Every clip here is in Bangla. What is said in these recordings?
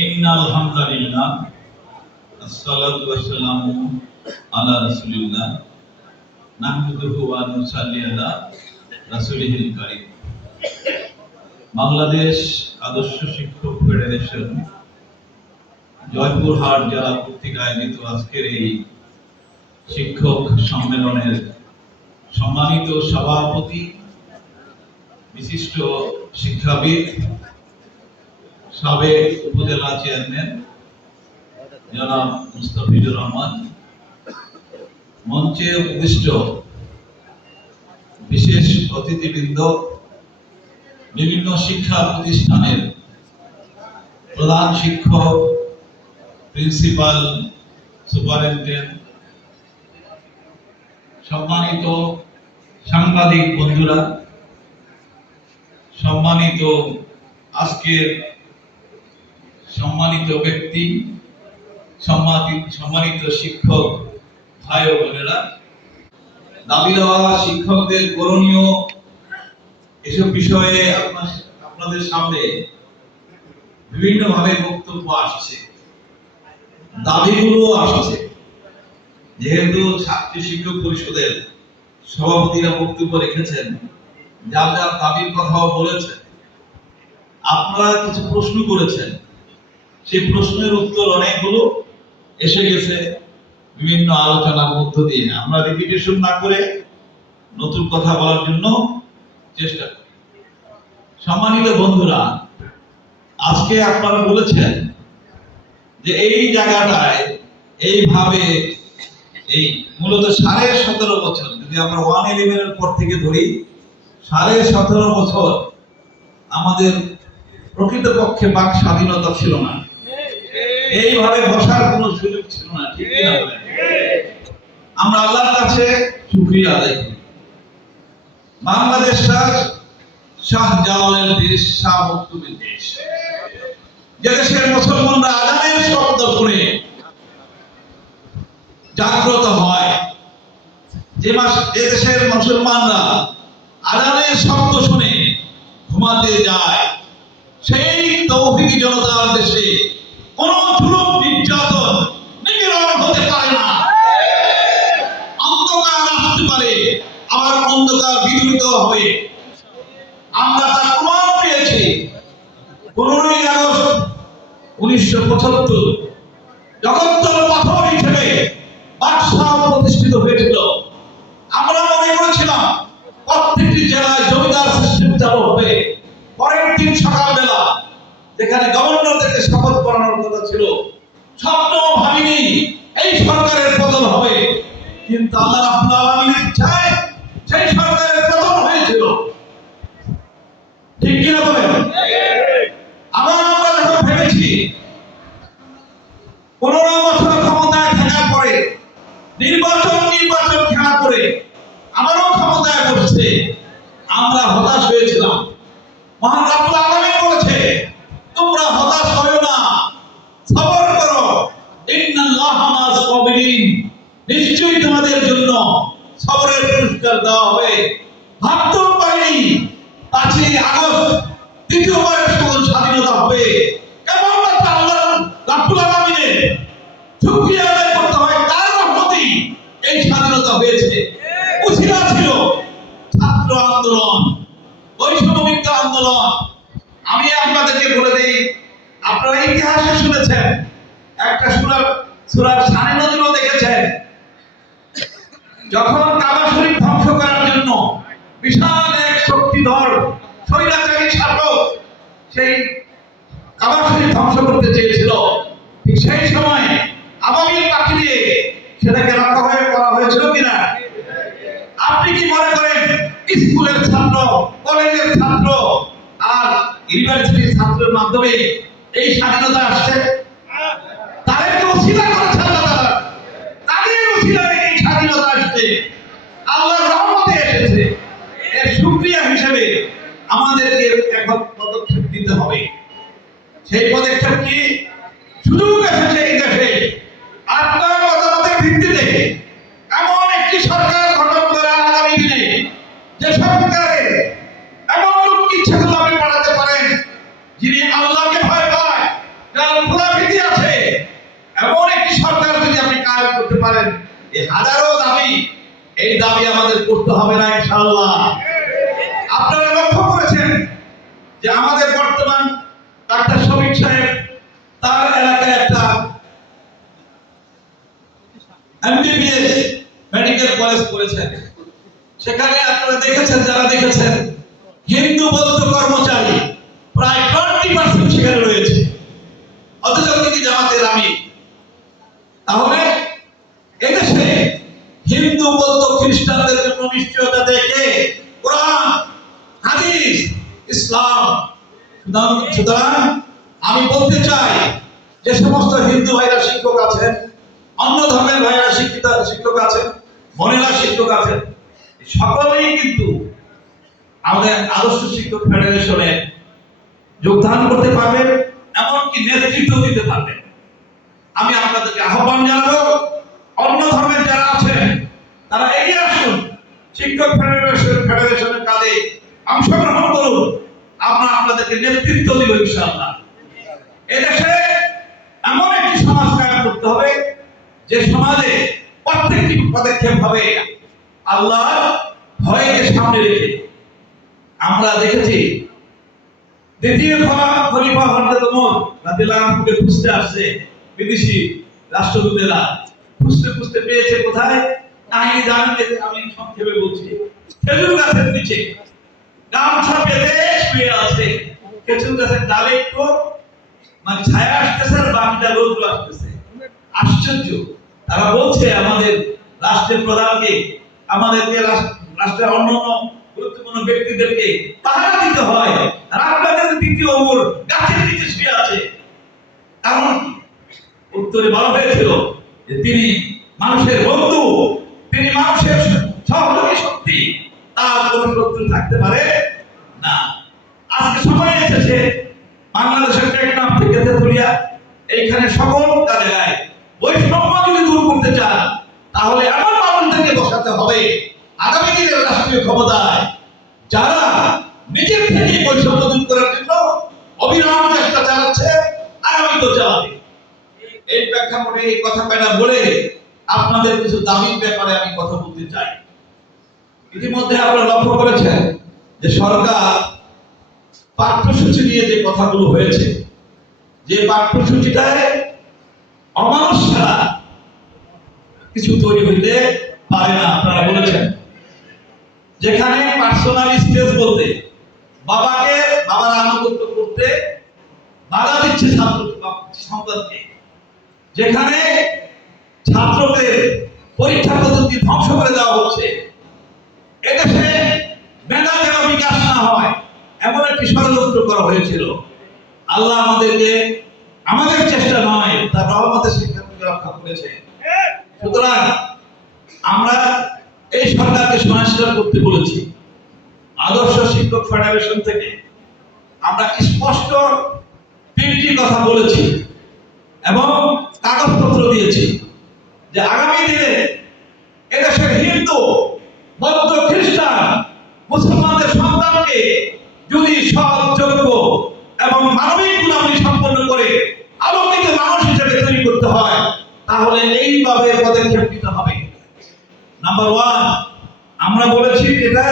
ইন্নাল হামদুলিল্লাহ আসসালাতু ওয়াসসালামু আলা রাসূলিল্লাহ নাহমাদুহু ওয়া নুসাল্লি আলা রাসূলিল কারীম। বাংলাদেশ আদর্শ শিক্ষক ফেডারেশন জয়পুরহাট জেলা কর্তৃক আয়োজিত আজকের এই শিক্ষক সম্মেলনের সম্মানিত সভাপতি, বিশিষ্ট শিক্ষাবিদ, সাবেক উপজেলা চেয়ারম্যান জনাব মুস্তাফিজুর রহমান, মঞ্চে উপবিষ্ট বিশেষ অতিথিবৃন্দ, বিভিন্ন শিক্ষা প্রতিষ্ঠানের প্রধান শিক্ষক, প্রিন্সিপাল, সুপারিনটেন্ডেন্ট, সম্মানিত সাংবাদিক বন্ধুরা, সম্মানিত আজকের সম্মানিত ব্যক্তি, সম্মানিত শিক্ষক ভাই ও বোনেরা, দাবি দেওয়া শিক্ষকদের করণীয় এসব বিষয়ে আপনাদের সামনে বিভিন্নভাবে বক্তব্য আসছে, দাবিগুলো আসছে। যেহেতু ছাত্র শিক্ষক পরিষদের সভাপতিরা বক্তব্য রেখেছেন, যার যার দাবির কথাও বলেছেন, আপনারা কিছু প্রশ্ন করেছেন, সেই প্রশ্নের উত্তর অনেকগুলো এসে গেছে বিভিন্ন আলোচনার মধ্য দিয়ে। আমরা রিপিটেশন না করে নতুন কথা বলার জন্য চেষ্টা করি। সম্মানিত বন্ধুরা, আজকে আপনারা বলেছেন যে এই জায়গাটায় এইভাবে এই মূলত 17.5 বছর, যদি আমরা 111 পর থেকে ধরি, 17.5 বছর আমাদের প্রকৃতপক্ষে বাক স্বাধীনতা ছিল না, এইভাবে বসার কোনো সুযোগ ছিল না, ঠিক না? আমরা আল্লাহর কাছে শুকরিয়া আদায় করি। বাংলাদেশটা শাহজালালের দেশ, শাহ মখদুমের দেশ, যে দেশের মুসলমানরা আজানের শব্দ শুনে জাগ্রত হয়, যে দেশের মুসলমানরা আজানের শব্দ শুনে ঘুমাতে যায়, সেই তৌহিদি জনতার দেশে কোন জুলুম, নির্যাতন, নিপীড়ন হতে পারে না। অন্ধকার আসতে পারে, আবার অন্ধকার বিদূরিত হবে। আমরা তার প্রমাণ পেয়েছি 15ই আগস্ট 1975 জগত্তর পাথর হিসেবে বাদশাহ প্রতিষ্ঠিত হয়েছিল। আমরা মনে করেছিলাম প্রত্যেকটি জেলায় জমিদার সিস্টেম চালু হবে। পরের দিন সকালবেলা যেখানে গভর্নরদেরকে শপথ করানোর কথা ছিল, স্বপ্ন ভাবিনি এই সরকারের পতন হবে, কিন্তু আল্লাহ রাব্বুল আলামিনের ইচ্ছায় সেই সরকারের পতন হয়েছিল। ঠিক কিনা বলেন? আমরা যখন ভেবেছি 15 বছর ক্ষমতায় থাকার পরে নির্বাচন খেলা করে আবারও ক্ষমতায় বসছে, আমরা হতাশ হয়েছিলাম। মহান রাব্বুল আলামিন বলেছে, তোমরা হতাশ হয়ো না, সবর করো, ইন্নাল্লাহা মা'আস সাবিরিন, নিশ্চয়ই তোমাদের জন্য সবরের পুরস্কার দেওয়া হবে। ভাবতেও পারিনি 5ই আগস্ট দ্বিতীয়বারের মতো স্বাধীনতা হবে। কেবলমাত্র আল্লাহ রাব্বুল আলামিনের শুকরিয়া আদায় করতে হয়, তার রহমতেই এই স্বাধীনতা হয়েছে। উছিলা ছিল ছাত্র আন্দোলন, বৈষম্যবিরোধী আন্দোলন। আমি আপনাদেরকে বলে দেই, আপনারা ইতিহাসে শুনেছেন, একটা সূরার শানে নজরুল দেখেছেন, যখন কাবা শরীফ ধ্বংস করার জন্য বিশাল এক শক্তিধর স্বৈরাচারী শাসক সেই কাবা শরীফ ধ্বংস করতে চেয়েছিল, ঠিক সেই সময় আবাবিল পাখি দিয়ে সেটাকে রক্ষা করা হয়েছিল কিনা? আপনি কি মনে করেন স্কুলের ছাত্র, কলেজের ছাত্র আর ইউনিভার্সিটির ছাত্রের মাধ্যমে এই স্বাধীনতা আসছে? তাদেরকে ওসিলা করেছে আল্লাহ, তাদের ওসিলায় এই স্বাধীনতা আসছে, আল্লাহর রহমতে এসেছে। এর শুকরিয়া হিসেবে আমাদেরকে এখন পদক্ষেপ নিতে হবে। সেই পদক্ষেপ কি? সুযোগ এসেছে এই দেশে আপনার মতামতের ভিত্তিতে এমন একটি সরকার গঠন করা আগামী দিনে, যে সরকারে এমন লোক ইচ্ছা করলে আপনি পাঠাতে পারেন যিনি আল্লাহকে ভয় পায়, কারণ খোলাফিতি আছে, এমন একটি সরকার যদি আপনি কায়েম করতে পারেন, এই হাজারো দাবি, এই দাবি আমাদের করতে হবে না ইনশাআল্লাহ। আপনারা লক্ষ্য করেছেন যে আমাদের বর্তমান ডাক্তার শফিক সাহেব তার এলাকায় একটা এমবিবিএস মেডিকেল কলেজ করেছেন। সেখানে আপনারা দেখেছেন, যারা দেখেছেন, হিন্দু বৌদ্ধ কর্মচারী প্রায় 20% সেখানে রয়েছে, অথচ তিনি জামাতের আমির। তাহলে এদেশে হিন্দু বৌদ্ধ খ্রিস্টানদের জন্য নিশ্চয়তা দেখে কোরআন হাদিস ইসলাম। সুতরাং আমি বলতে চাই, যে সমস্ত হিন্দু ভাইরা শিক্ষক আছেন, অন্য ধর্মের ভাইরা শিক্ষক আছেন, বোনেরা শিক্ষক আছেন, সকলেই কিন্তু আমাদের আদর্শ শিক্ষক ফেডারেশনে যোগদান করতে পারবেন, এমনকি নেতৃত্ব দিতে পারবেন। আমি আপনাদেরকে আহ্বান জানাবো, অন্য ধর্মের যারা আছেন তারা এগিয়ে আসুন, শিক্ষক ফেডারেশনের কাজে অংশগ্রহণ করুন। আমরা আপনাদেরকে নেতৃত্ব দিব ইনশাআল্লাহ। এদেশে এমন একটি সমাজ কায়েম করতে হবে, যে সমাজে প্রত্যেকটি পদক্ষেপ হবে আল্লাহর ভয়কে সামনে রেখে। আমরা দেখেছি দ্বিতীয় খলিফা হযরত ওমর রাদিয়াল্লাহু আনহুকে খুঁজতে আসছে বিদেশি রাষ্ট্রদূতেরা। খুঁজতে পেয়েছে কোথায়? কাহিনী জানেন, আমি সংক্ষেপে বলছি। খেজুর গাছের নিচে গামছা পেতে শুয়ে আছে। খেজুর গাছের ডালে একটু মানে ছায়া আসতেছে আর বাকিটা রোদ আসতেছে। আশ্চর্য! তারা বলছে আমাদের রাষ্ট্রের প্রধানকে, আমাদেরকে রাষ্ট্রের অন্যান্য গুরুত্বপূর্ণ ব্যক্তিদেরকে পাহারা দিতে হয়, আর আপনাদের দ্বিতীয় ওমর গাছের নিচে শুয়ে আছে। কারণ উত্তরে বলা হয়েছিল যে তিনি মানুষের বন্ধু, তিনি মানুষের সহযোগী শক্তি, তার কোন শত্রু থাকতে পারে না। আজকে সময় এসেছে বাংলাদেশের টেকনাফ থেকে তেতুলিয়া এইখানে সকল জায়গায় বৈষম্য যদি দূর করতে চান, তাহলে এমন মানুষদেরকে বসাতে হবে আগামী দিনের রাষ্ট্রীয় ক্ষমতায়, যারা নিজের থেকে বৈষম্য দূর করার জন্য অবিরাম চেষ্টা চালাচ্ছে, আগামী তো চালাবে। এই প্রেক্ষাপটে এই কথা কয়টা বলে আপনাদের কিছু দাবির ব্যাপারে আমি কথা বলতে চাই। ইতিমধ্যে আপনারা লক্ষ্য করেছেন যে সরকার পাঠ্যসূচি নিয়ে যে কথাগুলো হয়েছে, যে পাঠ্যসূচিটায় অমানুষ ছাড়া কিছু তৈরি হইতে পারে না। আপনারা বলেছেন যেখানে পার্সোনাল স্পেস বলতে বাবার আনুগত্য করতে বাধা দিচ্ছে সন্তানকে, যেখানে ছাত্রদের পরীক্ষা পদ্ধতি ধ্বংস করে দেওয়া হচ্ছে, এদেশে মেধা যেন বিকাশ না হয় এমন একটি ষড়যন্ত্র করা হয়েছিল। আল্লাহ আমাদেরকে, আমাদের চেষ্টা নয়, তার রহমতের শিক্ষার্থীকে রক্ষা করেছে। সুতরাং আমরা এই সরকারকে সংস্কার করতে বলেছি। আদর্শ শিক্ষক ফেডারেশন থেকে আমরা স্পষ্ট 3টি কথা বলেছি এবং কাগজপত্র দিয়েছি যে আগামী দিনে এদেশের হিন্দু বৌদ্ধ খ্রিস্টান মুসলমানদের সন্তানকে যদি সৎ, যোগ্য এবং মানবিক গুণাবলী সম্পন্ন করে আলোকিত মানুষ হিসেবে তৈরি করতে হয়, তাহলে এইভাবে পদক্ষেপ নিতে হবে। নাম্বার 1, আমরা বলেছি, এটা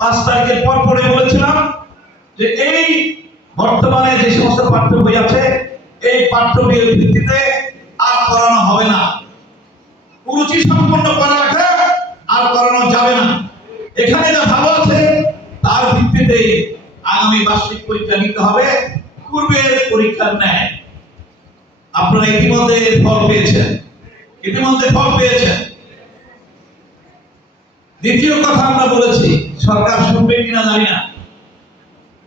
5 তারিখের পর পরে বলেছিলাম যে এই বর্তমানে যে সমস্ত পাঠ্য বই আছে, এই পাঠ্য বইয়ের ভিত্তিতে আর পড়ানো হবে না। কুরুচি সম্পন্ন পড়ালেখা আর করানো যাবে না। এখানে যা ভালো আছে তার ভিত্তিতে আগামী বার্ষিক পরীক্ষা নিতে হবে, পূর্বের পরীক্ষার ন্যায়। আপনারা ইতিমধ্যে ফল পেয়েছেন। দ্বিতীয় কথা আমরা বলেছি, সরকার শুনবে কিনা জানি না,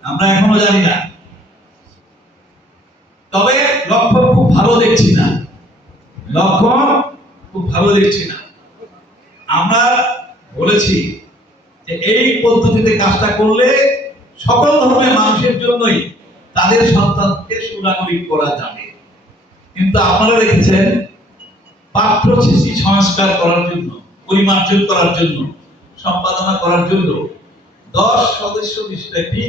আমরা এখনো জানি না, তবে লক্ষ্য খুব ভালো দেখছি না। আমরা বলেছি যে এই পদ্ধতিতে কাজটা করলে সকল ধর্মের মানুষের জন্যই তাদের সন্তানকে সুনাগরিক করা যাবে। কিন্তু আপনারা দেখেছেন পাঠ্যসূচি সংস্কার করার জন্য, পরিমার্জন করার জন্য, সম্পাদনা করার জন্য 10 সদস্য বিশিষ্ট একটি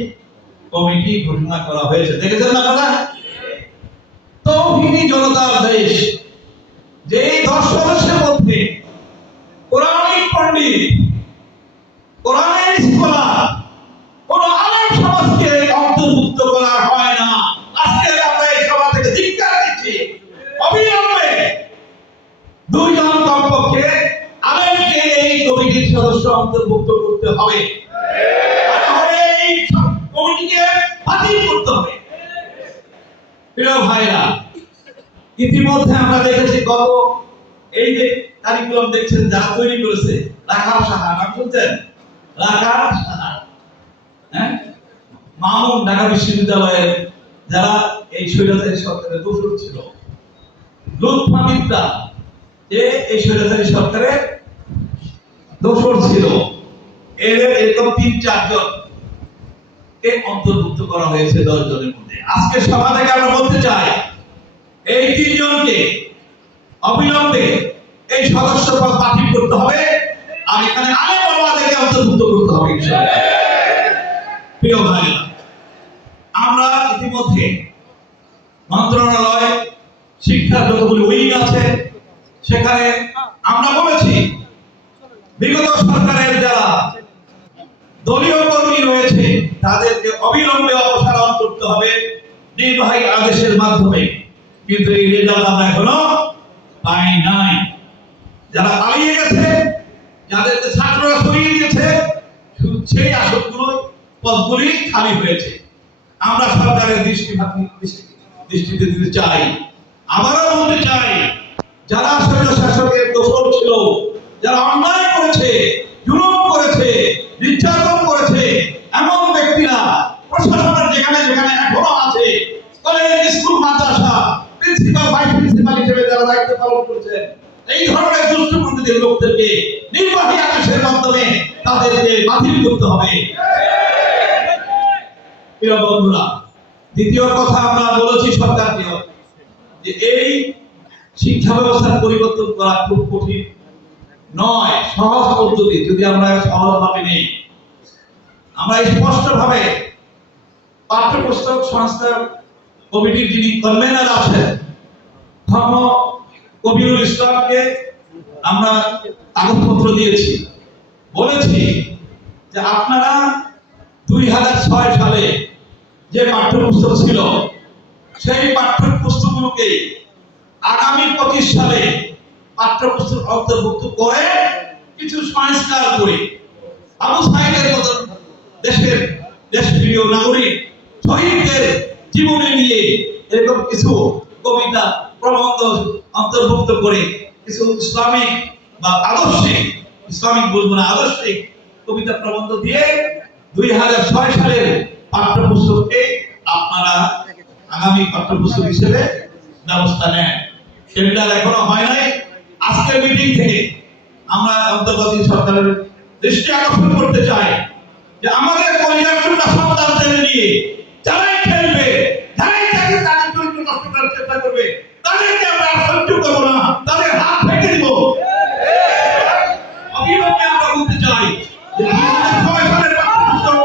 কমিটি ঘোষণা করা হয়েছে। দেখেছেন আপনারা? তৌহিদি জনতার দেশ, যে 10 সদস্যের মধ্যে কোরআনিক পণ্ডিত, কোরআনের স্কলার, কোন আলেম সমাজকে অন্তর্ভুক্ত করা হয় না। আজকে আমরা এই সভা থেকে ধিক্কার দিচ্ছি। অবিলম্বে 2 জন কমপক্ষে আলেমকে এই কমিটির সদস্য অন্তর্ভুক্ত করতে হবে। তাহলে এই কমিটিকে বাতিল করতে হবে। প্রিয় ভাইরা, ইতিমধ্যে আমরা দেখেছি গত এই যে কারিকুলাম দেখছেন যারা তৈরি করেছে, রাখাল সাহা, নাম শুনছেন? রাখাল সাহা, হ্যাঁ, মামুন ঢাকা বিশ্ববিদ্যালয়ের যারা এই স্বৈরাচারী সরকারের দোষর ছিল, লুৎফা মিত্রা যে এই স্বৈরাচারী সরকারের দোষর ছিল, এরকম 3-4 জন কে অন্তর্ভুক্ত করা হয়েছে 10 জনের মধ্যে। আজকে সভা থেকে আমরা বলতে চাই, এই 3 জনকে অবিলম্বে এই সদস্যপদ বাতিল করতে হবে, আর এখানে আলেম ওলামাদেরকে অন্তর্ভুক্ত করতে হবে ইনশাআল্লাহ। প্রিয় ভাইরা, আমরা ইতিমধ্যে মন্ত্রণালয়, শিক্ষার যতগুলি উইং আছে সেখানে আমরা বলেছি বিগত সরকারের যারা দলীয় কর্মী রয়েছে তাদেরকে অবিলম্বে অপসারণ করতে হবে নির্বাহী আদেশের মাধ্যমে। কিন্তু এই রেজাল্ট আমরা এখনো পাই নাই। যারা পালিয়ে গেছে, যাদেরকে ছাত্ররা সরিয়ে দিয়েছে, সেই আসনগুলো, পদগুলি খালি হয়েছে। আমরা সরকারের দৃষ্টিতে দিতে চাই। আবারও বলতে চাই, যারা স্বৈর শাসকের দোষর ছিল, যারা অন্যায় করেছে, জুলুম করেছে, নির্যাতন করেছে, এমন ব্যক্তিরা প্রশাসনের যেখানে যেখানে এখনো আছে, কলেজ, স্কুল, মাদ্রাসা, প্রিন্সিপাল, ভাইস প্রিন্সিপাল হিসেবে যারা দায়িত্ব পালন করেছেন, এই ধরনের দুষ্ট প্রকৃতির লোকদেরকে নির্বাহী আদেশের মাধ্যমে তাদেরকে বাতিল করতে হবে। প্রিয় বন্ধুরা, দ্বিতীয় কথা আমরা বলেছি সরকারকে যে এই শিক্ষা ব্যবস্থার পরিবর্তন করা খুব কঠিন নয়, সহজ পদ্ধতি যদি আমরা সহজভাবে নেই। আমরা স্পষ্টভাবে পাঠ্যপুস্তক সংস্কার কমিটির যিনি কনভেনার আছেন ধর্ম কবিরুল ইসলামকে আমরা কাগজপত্র দিয়েছি, বলেছি যে আপনারা 2006 সালে যে পাঠ্যপুস্তক ছিল সেই পাঠ্যপুস্তকগুলোকে আগামী 25 সালে পাঠ্যপুস্তক অন্তর্ভুক্ত করে কিছু সংস্কার করে আবু সাইদের মতো দেশপ্রিয় নাগরিক শহীদদের জীবনে নিয়ে এরকম কিছু কবিতা, প্রবন্ধ অন্তর্ভুক্ত করে কিছু ইসলামিক বা আদর্শিক, ইসলামিক বলবো না, আদর্শিক কবিতা প্রবন্ধ দিয়ে 2006 সালের পাঠ্যপুস্তককে আপনারা আগামী পাঠ্যপুস্তক হিসেবে ব্যবস্থা নেন। সেটা এখনো হয় নাই। আজকের মিটিং থেকে আমরা অন্তর্বর্তী সরকারের দৃষ্টি আকর্ষণ করতে চাই যে আমাদের কল্যাণটা সন্তানদের নিয়ে যারাই খেলবে, যারাই তাদের চরিত্র নষ্ট করার চেষ্টা করবে, তাদেরকে আমরা সহ্য করবো না, তাদের হাত ভেঙে দিব। অবিলম্বে আমরা বলতে চাই যে 2006 সালের পাঠ্যপুস্তক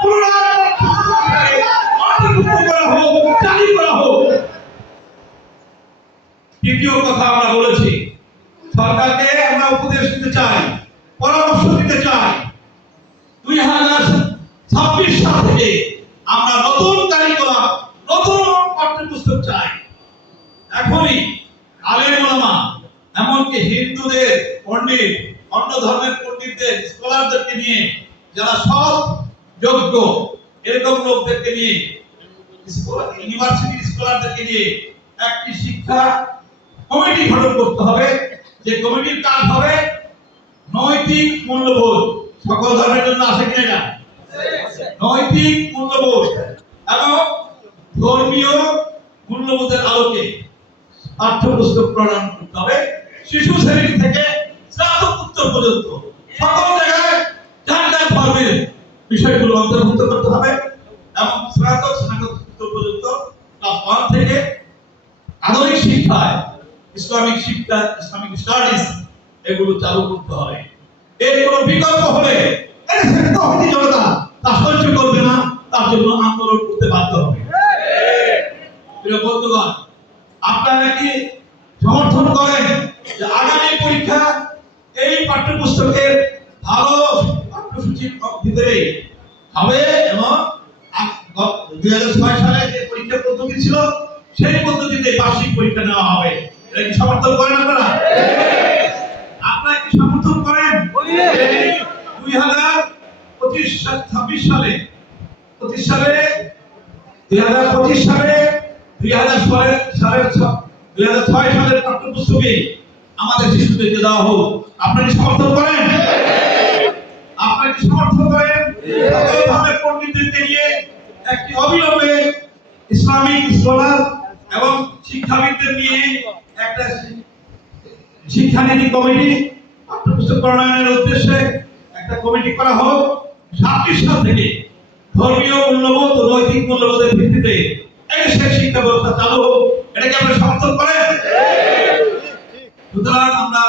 পুনরায় অন্তর্ভুক্ত করা হোক, চালু করা হোক। তৃতীয় কথা আমরা বলেছি, সরকারকে আমরা উপদেশ দিতে চাই, পরামর্শ দিতে চাই, 2026 সাল থেকে আমরা নতুন কারিকুলাম, নতুন পাঠ্যপুস্তক চাই। এখনই আলেম ওলামা, এমনকি হিন্দুদের পণ্ডিত, অন্য ধর্মের পণ্ডিতদের, স্কলারদেরকে নিয়ে, যারা সৎ যোগ্য এরকম লোকদেরকে নিয়ে, ইউনিভার্সিটির স্কলারদেরকে নিয়ে একটি শিক্ষা কমিটি গঠন করতে হবে। যে কমিটির কাজ হবে নৈতিক মূল্যবোধ, সকল ধর্মের জন্য আছে কিনা, নৈতিক মূল্যবোধ এবং ধর্মীয় মূল্যবোধের আলোকে পাঠ্যপুস্তক প্রণয়ন করতে হবে। শিশু শ্রেণী থেকে স্নাতকোত্তর পর্যন্ত সকল জায়গায় যার যার ধর্মের বিষয়গুলো অন্তর্ভুক্ত করতে হবে এবং স্নাতকোত্তর পর্যন্ত ক্লাস 1 থেকে আধুনিক শিক্ষায় ইসলামিক শিক্ষা, ইসলামিক স্টাডিজ এগুলো চালু করতে হবে। এর কোনো বিকল্প হলে জনতা তা সহ্য করবে না, তার জন্য আন্দোলন করতে বাধ্য হবে। প্রিয় বন্ধুগণ, আপনারা কি সমর্থন করেন যে আগামী পরীক্ষা এই পাঠ্যপুস্তকের ভালো পাঠ্যসূচির ভিতরে হবে এবং 2006 সালে যে পরীক্ষা পদ্ধতি ছিল সেই পদ্ধতিতে বার্ষিক পরীক্ষা নেওয়া হবে? এটা কি সমর্থন করেন আপনারা? আপনারা কি সমর্থন করেন? 2025 সালে 2006 সালের পাঠ্যপুস্তকে আমাদের শিশুদেরকে দেওয়া হোক। আপনারা কি সমর্থন করেন? আপনারা কি সমর্থন করেন? এইভাবে পণ্ডিতদেরকে নিয়ে একটি অবিলম্বে ইসলামিক স্কলার এবং শিক্ষাবিদদের নিয়ে একটা শিক্ষানীতি কমিটি পাঠ্যপুস্তক প্রণয়নের উদ্দেশ্যে একটা কমিটি করা হোক। 26 সাল থেকে ধর্মীয় মূল্যবোধ ও নৈতিক মূল্যবোধের ভিত্তিতে এই শিক্ষা ব্যবস্থা চালু হোক। এটাকে আমরা সমর্থন করেন? সুতরাং আমরা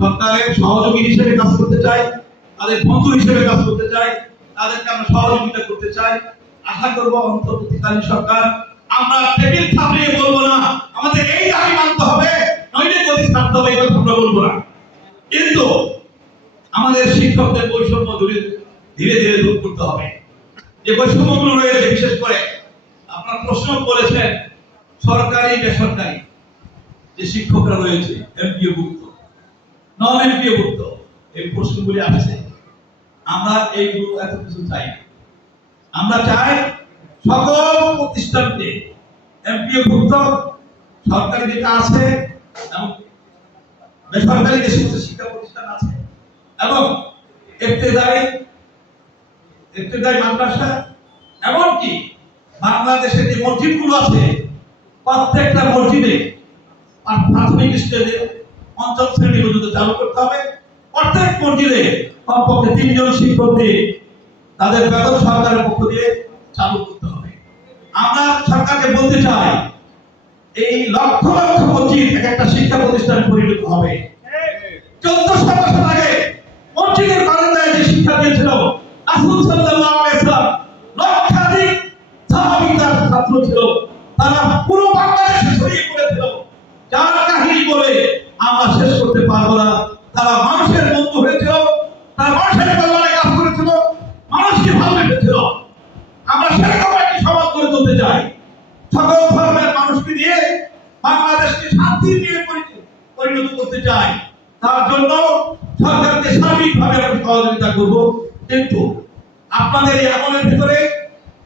সরকারের সহযোগী হিসেবে কাজ করতে চাই, তাদের বন্ধু হিসেবে কাজ করতে চাই, তাদেরকে আমরা সহযোগিতা করতে চাই। আশা করব অন্তর্বর্তীকালীন সরকার, আমরা টেবিল থামিয়ে বলবো না আমাদের এই দাবি মানতে হবে, নইলে গতি ছাড়তে হবে, এটা আমরা বলবো না। কিন্তু আমাদের শিক্ষকদের বৈষম্য ধীরে ধীরে দূর করতে হবে। যে বৈষম্যগুলো রয়েছে, বিশেষ করে আপনার প্রশ্ন বলেছেন সরকারি বেসরকারি যে শিক্ষকরা রয়েছে, এমপিও ভুক্ত নন এমপিও ভুক্ত, এই প্রশ্নগুলি আসছে। আমরা এইগুলো এত কিছু চাই না। আমরা চাই সকল প্রতিষ্ঠানকে এমপিও ভুক্ত, সরকারি যেটা আছে এবং বেসরকারি যে সমস্ত শিক্ষা প্রতিষ্ঠান আছে এবং ইবতেদায়ী মাদ্রাসা, এমনকি বাংলাদেশের যে মসজিদগুলো আছে প্রত্যেকটা মসজিদে প্রাথমিক স্তরে ৫ম শ্রেণী পর্যন্ত চালু করতে হবে। প্রত্যেক মসজিদে কমপক্ষে ৩ জন শিক্ষক দিয়ে তাদের বেতন সরকারের পক্ষ দিয়ে চালু করতে হবে। আমরা সরকারকে বলতে চাই এই লক্ষ লক্ষ মসজিদ একটা শিক্ষা প্রতিষ্ঠানে পরিণত হবে। 1400 বছর আগে মসজিদের বারান্দায় যে শিক্ষা দিয়েছিল রাসূল সাল্লাল্লাহু আলাইহি ওয়াসাল্লাম, লক্ষাধিক সাহাবী তার ছাত্র ছিল, তারা পুরো বাংলাদেশে ছড়িয়ে পড়েছিল, যার কাহিনী বলে আমরা শেষ করতে পারবো না। তারা মানুষের বন্ধু হয়েছিল, তারা মানুষের কল্যাণে কাজ করেছিল, মানুষকে ভালোবেসেছিল। আমরা সেরকম একটি সমাজ গড়ে তুলতে চাই, সকল ধর্মের মানুষকে নিয়ে বাংলাদেশকে শান্তি নিয়ে পরিণত করতে চাই। তার জন্য সরকারকে সার্বিকভাবে আমরা সহযোগিতা করব। কিন্তু আপনাদের এই আমলের ভিতরে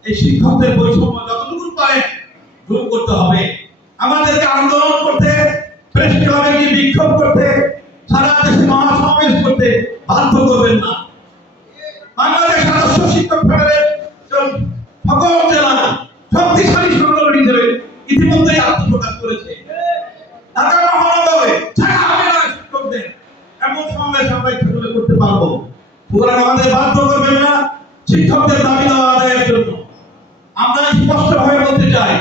এই শিক্ষকদের বৈষম্য যতটুকু পারেন দূর করতে হবে। আমাদেরকে আন্দোলন করতে, সৃষ্টি হবে কি বিক্ষোভ করতে, সারা দেশে মহাসমাবেশ করতে বাধ্য করবেন না। বাংলাদেশ আদর্শ শিক্ষক ফেডারেশন সকল জেলা শক্তিশালী সংগঠন হিসেবে ইতিমধ্যেই আত্মপ্রকাশ করেছে। ঢাকা মহানগরে ছাড়া হবে না শিক্ষকদের এমন সমাবেশ আমরা ইচ্ছা করতে পারবো। সুতরাং আমাদের বাধ্য করবেন না শিক্ষকদের দাবি দেওয়া আদায়ের জন্য। আমরা স্পষ্টভাবে বলতে চাই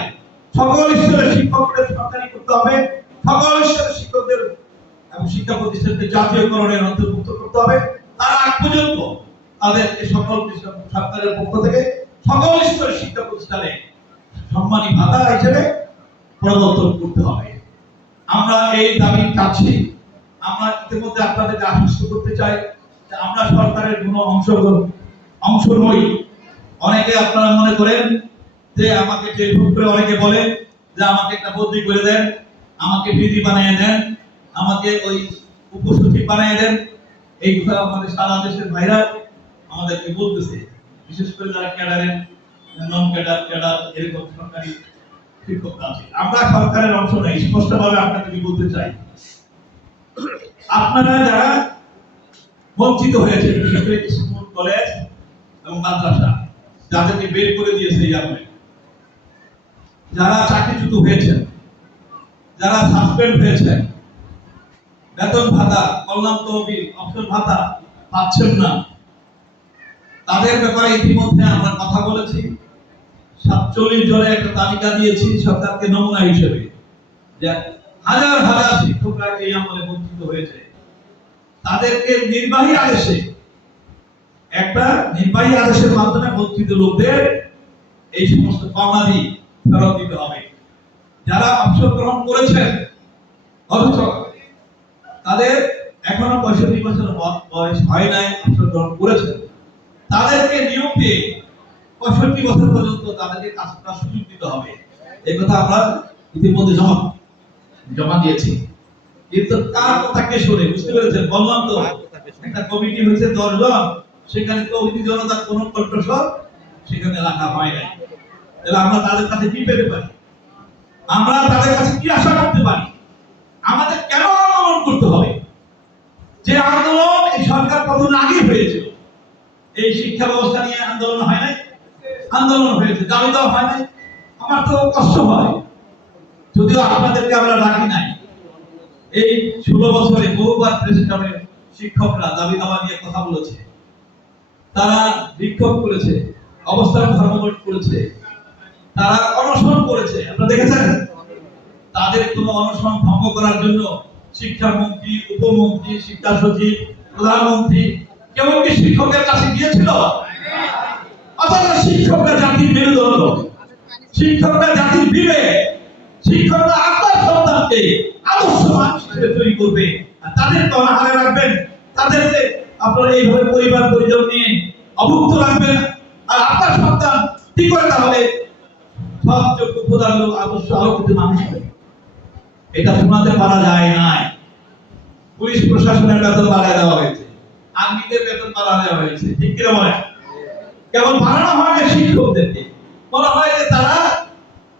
সকল স্তরের শিক্ষকদের সরকারি করতে হবে, সকল স্তরের শিক্ষকদের এবং শিক্ষা প্রতিষ্ঠানকে জাতীয়করণের অন্তর্ভুক্ত করতে হবে। তার আগ পর্যন্ত তাদেরকে সকল সরকারের পক্ষ থেকে সকল স্তরের শিক্ষা প্রতিষ্ঠানে সম্মানী ভাতা হিসেবে প্রবর্তন করতে হবে। আমরা এই দাবি চাচ্ছি। আমরা ইতিমধ্যে আপনাদেরকে আশ্বস্ত করতে চাই যে আমরা সরকারের কোনো অংশ নই। অনেকে আপনারা মনে করেন যে আমাকে টেলিফোন করে অনেকে বলে যে আমাকে একটা বদলি করে দেন, আমাকে বিধি বানিয়ে দেন, আমাকে ওই উপসচিব বানিয়ে দেন। এই কথা আমাদের সারা দেশের ভাইরা আমাদেরকে বলতেছে, বিশেষ করে যারা ক্যাডারের নন ক্যাডার এরকম সরকারি শিক্ষক আছে। আমরা সরকারের অংশ নই, স্পষ্টভাবে আপনাকে বলতে চাই। আপনারা যারা বঞ্চিত হয়েছে, বিশেষ করে স্কুল, কলেজ এবং মাদ্রাসা, যাদেরকে বের করে দিয়েছে এই আমলে, যারা চাকরিচ্যুত হয়েছেন, যারা সাসপেন্ড হয়েছেন, বেতন ভাতা, কল্যাণ তহবিল, অবসর ভাতা পাচ্ছেন না, তাদের ব্যাপারে ইতিমধ্যে আমরা কথা বলেছি। 47 জনের একটা তালিকা দিয়েছি সরকারকে নমুনা হিসেবে, যে হাজার হাজার শিক্ষকরা এই আমলে বঞ্চিত হয়েছে। তাদেরকে নির্বাহী আদেশের মাধ্যমে বঞ্চিত লোকদের এই সমস্ত পাওনাদি ফেরত দিতে হবে। যারা অবসর গ্রহণ করেছেন, অথচ তাদের এখনো 65 বছর বয়স হয় নাই, অবসর গ্রহণ করেছেন, তাদেরকে নিয়োগ দিয়ে 65 বছর পর্যন্ত তাদেরকে কাজ করার সুযোগ দিতে হবে। এই কথা আমরা ইতিমধ্যে জমা দিয়েছি। কিন্তু কার কথা কে শোনে? বুঝতে পেরেছেন? বললাম তো একটা কমিটি হয়েছে 10 জন, সেখানে তৌহিদি জনতার কোন কণ্ঠস্বর সেখানে রাখা হয় নাই। তাহলে আমরা তাদের কাছে কি পেতে পারি? আমরা তাদের কাছে কি আশা করতে পারি? আমাদের কেন আন্দোলন করতে হবে? যে আন্দোলন এই সরকার পতন আগে হয়েছিল, এই শিক্ষা ব্যবস্থা নিয়ে আন্দোলন হয় নাই, আন্দোলন হয়েছে, দাবি দেওয়া হয় নাই। আমার তো কষ্ট হয়, যদিও আপনাদেরকে আমরা ডাকি নাই। এই 16 বছরে বহুবার প্রেসিডেন্টের শিক্ষকরা দাবি দাওয়া নিয়ে কথা বলেছে, তারা বিক্ষোভ করেছে, অবস্থান ধর্মঘট করেছে, তারা অনশন করেছে। আপনারা দেখেছেন? তাদের কোনো অনশন ভঙ্গ করার জন্য শিক্ষামন্ত্রী, উপমন্ত্রী, শিক্ষা সচিব, প্রধানমন্ত্রী কেউ কি শিক্ষকের কাছে গিয়েছিল? অথচ শিক্ষকরা জাতির মেরুদণ্ড, শিক্ষকরা জাতির বিবেক, শিক্ষকরা আপনার সন্তানকে আদর্শ মানুষ হিসেবে তৈরি করবে, আর তাদেরকে অনাহারে রাখবেন, তাদেরকে আপনারা এইভাবে পরিবার পরিজন নিয়ে অভুক্ত রাখবেন, আর আপনার সন্তান কি করে তাহলে সৎযোগ্য প্রধান আদর্শ আলোকিত মানুষ হবে? এটা শোনাতে পারা যায় নাই। পুলিশ প্রশাসনের বেতন বাড়ায় দেওয়া হয়েছে, আর্মিদের বেতন বাড়ায় দেওয়া হয়েছে, ঠিক কিনা বলেন? কেবল বাড়ানো হয় না, শিক্ষকদেরকে বলা হয় যে তারা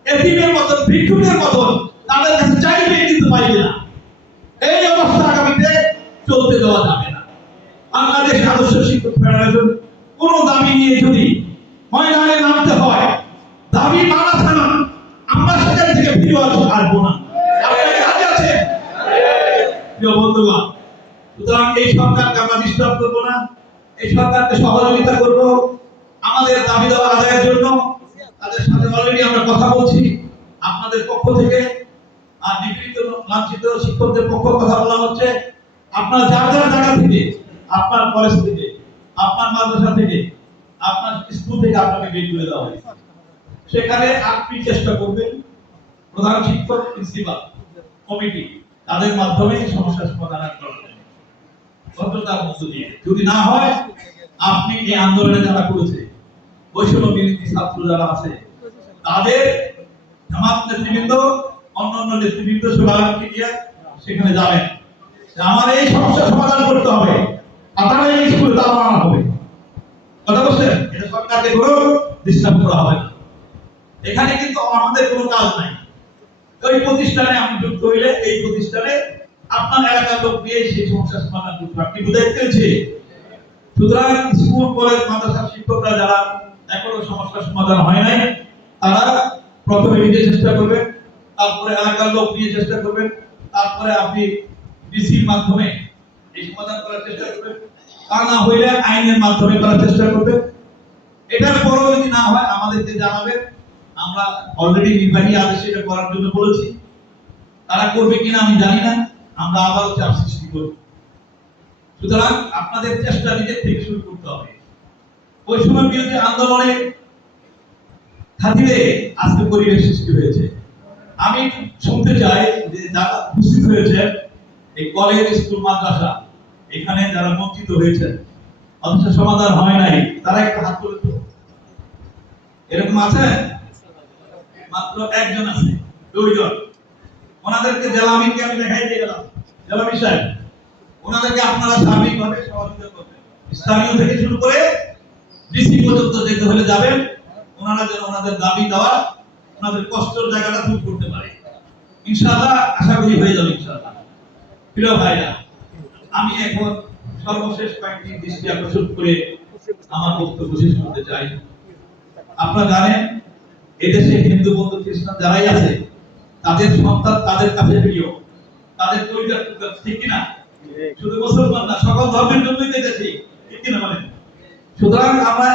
এতিমের মতন, ভিক্ষুকের মতন তাদের কাছে চাইবে কিন্তু পাইবে না। এই অবস্থা আগামীতে চলতে দেওয়া যাবে না। বাংলাদেশ আদর্শ শিক্ষক ফেডারেশন কোন দাবি নিয়ে যদি ময়দানে নামতে হয়, দাবি মানা থানা, আমরা সেখান থেকে ফিরে আসবো না। আপনারা কাজে আছে প্রিয় বন্ধুগণ। সুতরাং এই সরকারকে আমরা ডিস্টার্ব করবো না, এই সরকারকে সহযোগিতা করব আমাদের দাবি দেওয়া আদায়ের জন্য। তাদের সাথে অলরেডি আমরা কথা বলছি আপনাদের পক্ষ থেকে, আর নিপীড়িত লাঞ্ছিত শিক্ষকদের পক্ষ কথা বলা হচ্ছে। আপনারা যার যার জায়গা থেকে, আপনার কলেজ থেকে, আপনার মাদ্রাসা থেকে, আপনার স্কুল থেকে আপনাকে বের করে দেওয়া হয়েছে, সেখানে আপনি চেষ্টা করবেন প্রধান শিক্ষক, প্রিন্সিপাল, কমিটি তাদের মাধ্যমে সমস্যার সমাধান করার জন্য ভদ্রতার মধ্য দিয়ে। যদি না হয়, আপনি এই আন্দোলনে যারা করেছে, বৈষম্য বিরোধী ছাত্র যারা আছে, তাদের জামাত নেতৃবৃন্দ, অন্যান্য নেতৃবৃন্দ সবাইকে নিয়ে সেখানে যাবেন, আমার এই সমস্যার সমাধান করতে হবে, আপনারা এই স্কুলে তালা মারা হবে। কথা বলছেন? এটা সরকারকে কোনো ডিস্টার্ব করা হবে না। এখানে কিন্তু আমাদের কোনো কাজ নাই। ওই প্রতিষ্ঠানে আমি যুক্ত হইলে এই প্রতিষ্ঠানে আপনার এলাকার লোক নিয়ে সেই সমস্যার সমাধান করতে আপনি বুঝাই পেরেছে। সুতরাং স্কুল, কলেজ, মাদ্রাসার শিক্ষকরা যারা এখনো সমস্যার সমাধান হয় নাই, তারা প্রথমে নিজে চেষ্টা করবেন, তারপরে এলাকার লোক নিয়ে চেষ্টা করবেন, তারপরে আপনি ডিসির মাধ্যমে এই সমাধান করার চেষ্টা করবেন, তা না হইলে আইনের মাধ্যমে করার চেষ্টা করবেন। এটার পরেও যদি না হয় আমাদেরকে জানাবেন, আমরা অলরেডি নির্বাহী আদেশে এটা করার জন্য বলেছি। তারা করবে কিনা আমি জানি না, আমরা আবার চাপ সৃষ্টি করব। সুতরাং আপনাদের চেষ্টা নিজের থেকে শুরু করতে হবে। ওই সময় বিরোধী আন্দোলনে খাতিরে আজকে পরিবেশ সৃষ্টি হয়েছে। আমি শুনতে চাই যে যারা উপস্থিত হয়েছে, এই কলেজ, স্কুল, মাদ্রাসা, এখানে যারা বঞ্চিত হয়েছে, অথচ সমাধান হয় নাই, তারা একটা হাত তুলে তো। এরকম আছে? মাত্র একজন আছে, 2 জন। ওনাদেরকে জেলা আমিনকে আমি দেখাই দিয়ে গেলাম, জেলা আমিন সাহেব, ওনাদেরকে আপনারা সার্বিকভাবে সহযোগিতা করবেন। স্থানীয় থেকে শুরু করে ডিসি পর্যন্ত যেতে হলে যাবেন, ওনারা যেন ওনাদের দাবি দেওয়া, ওনাদের কষ্টের জায়গাটা দূর করতে পারে। ইনশাআল্লাহ আশা করি হয়ে যাবে ইনশাআল্লাহ। প্রিয় ভাইরা, আমি এখন সর্বশেষ কয়েকটি দৃষ্টি আকর্ষণ করে আমার বক্তব্য শেষ করতে চাই। আপনারা জানেন, এদেশে হিন্দু, বৌদ্ধ, খ্রিস্টান যারাই আছে, তাদের সন্তান তাদের কাছে প্রিয়, তাদের পরিবার, ঠিক কিনা? শুধু মুসলমান না, সকল ধর্মের জন্যই দেশে, ঠিক কিনা বলেন? সুতরাং আমরা